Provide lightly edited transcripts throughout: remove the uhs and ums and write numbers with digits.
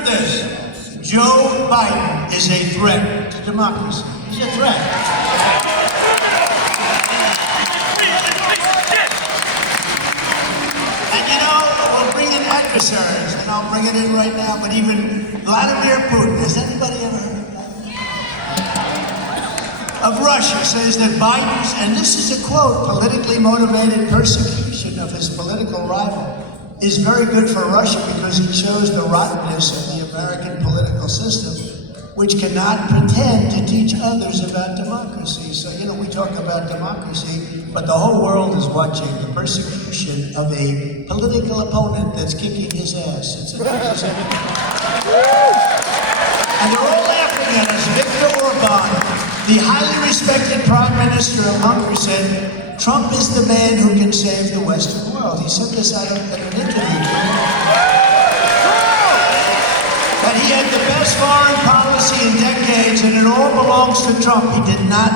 Remember this, Joe Biden is a threat to democracy. He's a threat. And you know, we'll bring in adversaries, and I'll bring it in right now, but even Vladimir Putin, has anybody ever heard of that? Of Russia, says that Biden's, and this is a quote, politically motivated persecution of his political rival is very good for Russia because it shows the rottenness of the American political system, which cannot pretend to teach others about democracy. So, you know, we talk about democracy, but the whole world is watching the persecution of a political opponent that's kicking his ass. And they're all laughing at us. Viktor Orban, the highly respected Prime Minister of Hungary, said, Trump is the man who can save the Western world. He said this out of an interview. That he had the best foreign policy in decades, and it all belongs to Trump. He did not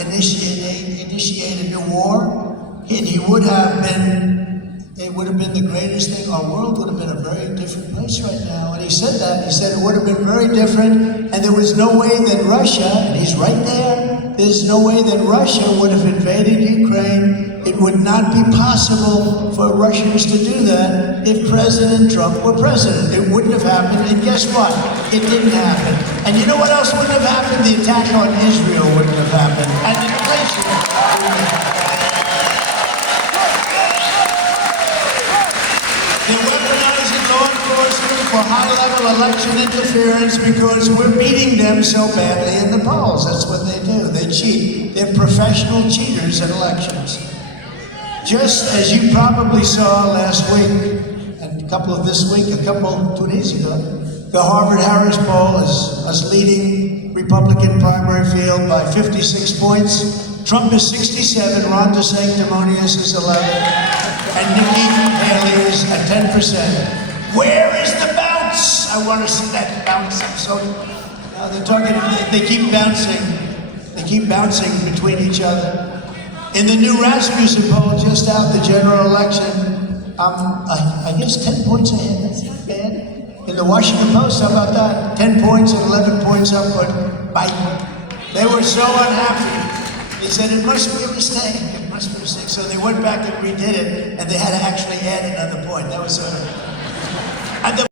initiate a new war, and he would have been, it would have been the greatest thing. Our world would have been a very different place right now. And he said that. He said it would have been very different, and there was no way that Russia, and he's right there, there's no way that Russia would have invaded Ukraine. It would not be possible for Russians to do that if President Trump were president. It wouldn't have happened, and guess what? It didn't happen. And you know what else wouldn't have happened? The attack on Israel wouldn't have happened. And inflation wouldn't have happened. They're weaponizing law enforcement for high-level election interference because we're beating them so badly in the polls. That's what they do. They cheat. They're professional cheaters in elections. Just as you probably saw last week, and a couple of this week, 2 days ago, the Harvard-Harris poll is us leading Republican primary field by 56 points. Trump is 67, Ron DeSanctimonious is 11, and Nikki Haley is at 10%. Where is the bounce? I want to see that bounce. So they're talking. They keep bouncing. They keep bouncing between each other. In the new Rasmussen poll, just out the general election, I guess 10 points ahead. That's not bad. In the Washington Post, how about that? 10 points and 11 points upward. Biden. They were so unhappy. They said it must be a mistake. It must be a mistake. So they went back and redid it, and they had to actually add another point. That was sort of.